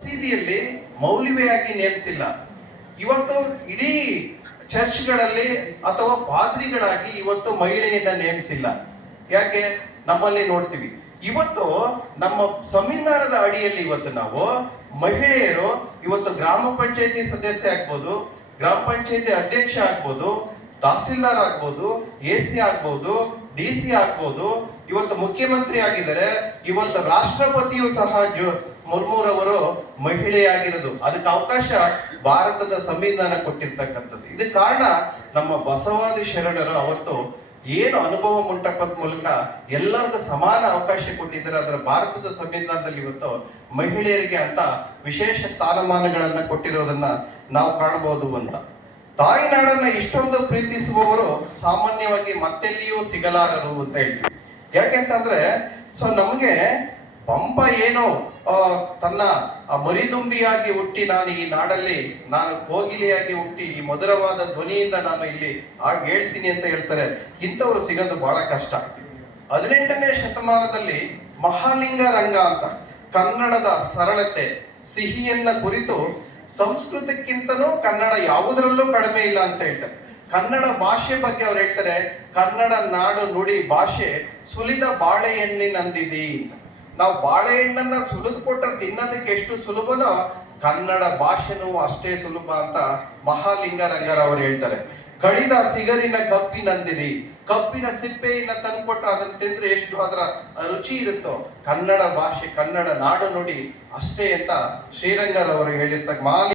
ಮಸೀದಿಯಲ್ಲಿ ಮೌಲ್ವಿಯಾಗಿ ನೇಮಿಸಿಲ್ಲ. ಇವತ್ತು ಇಡೀ ಚರ್ಚ್ಗಳಲ್ಲಿ ಅಥವಾ ಪಾದ್ರಿಗಳಾಗಿ ಇವತ್ತು ಮಹಿಳೆಯನ್ನ ನೇಮಿಸಿಲ್ಲ. ಯಾಕೆ? ನಮ್ಮಲ್ಲಿ ನೋಡ್ತೀವಿ ಇವತ್ತು ನಮ್ಮ ಸಂವಿಧಾನದ ಅಡಿಯಲ್ಲಿ ಇವತ್ತು ನಾವು ಮಹಿಳೆಯರು ಇವತ್ತು ಗ್ರಾಮ ಪಂಚಾಯತಿ ಸದಸ್ಯ ಆಗ್ಬೋದು, ಗ್ರಾಮ ಪಂಚಾಯತಿ ಅಧ್ಯಕ್ಷ ಆಗ್ಬೋದು, ತಹಸೀಲ್ದಾರ್ ಆಗ್ಬೋದು, AC ಆಗ್ಬೋದು, DC ಆಗ್ಬೋದು, ಇವತ್ತು ಮುಖ್ಯಮಂತ್ರಿ ಆಗಿದ್ದಾರೆ. ಇವತ್ತು ರಾಷ್ಟ್ರಪತಿಯು ಸಹ ಮುರ್ಮುರವರು ಮಹಿಳೆಯಾಗಿರೋದು. ಅದಕ್ಕೆ ಅವಕಾಶ ಭಾರತದ ಸಂವಿಧಾನ ಕೊಟ್ಟಿರ್ತಕ್ಕಂಥದ್ದು. ಇದಕ್ಕೆ ಕಾರಣ ನಮ್ಮ ಬಸವಾದಿ ಶರಣರು ಅವತ್ತು ಏನು ಅನುಭವ ಮಂಟಪದ ಮೂಲಕ ಎಲ್ಲರಿಗೂ ಸಮಾನ ಅವಕಾಶ ಕೊಟ್ಟಿದ್ದಾರೆ. ಅದರ ಭಾರತದ ಸಂವಿಧಾನದಲ್ಲಿ ಇವತ್ತು ಮಹಿಳೆಯರಿಗೆ ಅಂತ ವಿಶೇಷ ಸ್ಥಾನಮಾನಗಳನ್ನ ಕೊಟ್ಟಿರೋದನ್ನ ನಾವು ಕಾಣಬಹುದು ಅಂತ. ತಾಯಿನಾಡನ್ನ ಇಷ್ಟೊಂದು ಪ್ರೀತಿಸುವವರು ಸಾಮಾನ್ಯವಾಗಿ ಮತ್ತೆಲ್ಲಿಯೂ ಸಿಗಲಾರರು ಅಂತ ಹೇಳ್ತೀವಿ. ಯಾಕೆಂತಂದ್ರೆ ನಮಗೆ ಪಂಪ ಏನು ತನ್ನ ಮರಿದುಂಬಿಯಾಗಿ ಹುಟ್ಟಿ ನಾನು ಈ ನಾಡಲ್ಲಿ ನಾನು ಕೋಗಿಲೆಯಾಗಿ ಹುಟ್ಟಿ ಈ ಮಧುರವಾದ ಧ್ವನಿಯಿಂದ ನಾನು ಇಲ್ಲಿ ಹೇಳ್ತೀನಿ ಅಂತ ಹೇಳ್ತಾರೆ. ಇಂಥವ್ರು ಸಿಗೋದು ಬಹಳ ಕಷ್ಟ. 18ನೇ ಶತಮಾನದಲ್ಲಿ ಮಹಾಲಿಂಗ ರಂಗ ಅಂತ ಕನ್ನಡದ ಸರಳತೆ ಸಿಹಿಯನ್ನ ಕುರಿತು ಸಂಸ್ಕೃತಕ್ಕಿಂತನೂ ಕನ್ನಡ ಯಾವುದರಲ್ಲೂ ಕಡಿಮೆ ಇಲ್ಲ ಅಂತ ಹೇಳ್ತಾರೆ. ಕನ್ನಡ ಭಾಷೆ ಬಗ್ಗೆ ಅವ್ರು ಹೇಳ್ತಾರೆ, ಕನ್ನಡ ನಾಡು ನುಡಿ ಭಾಷೆ ಸುಲಿದ ಬಾಳೆಹಣ್ಣಿನಂದಿದಿ ಅಂತ. ನಾವು ಬಾಳೆಹಣ್ಣನ್ನ ಸುಲಿದು ಕೊಟ್ಟರೆ ತಿನ್ನೋದಕ್ಕೆ ಎಷ್ಟು ಸುಲಭನೋ ಕನ್ನಡ ಭಾಷೆನೂ ಅಷ್ಟೇ ಸುಲಭ ಅಂತ ಮಹಾಲಿಂಗ ರಂಗರವರು ಹೇಳ್ತಾರೆ. ಕಳಿದ ಸಿಗರಿನ ಕಪ್ಪಿನಂದಿರಿ, ಕಪ್ಪಿನ ಸಿಪ್ಪೆಯನ್ನ ತಂದ್ಕೊಟ್ರೆ ಅದನ್ನ ತಿಂದ್ರೆ ಎಷ್ಟು ಅದರ ರುಚಿ ಇರುತ್ತೋ ಕನ್ನಡ ಭಾಷೆ ಕನ್ನಡ ನಾಡು ನುಡಿ ಅಷ್ಟೇ ಅಂತ ಶ್ರೀರಂಗರವರು ಹೇಳಿರ್ತಕ್ಕ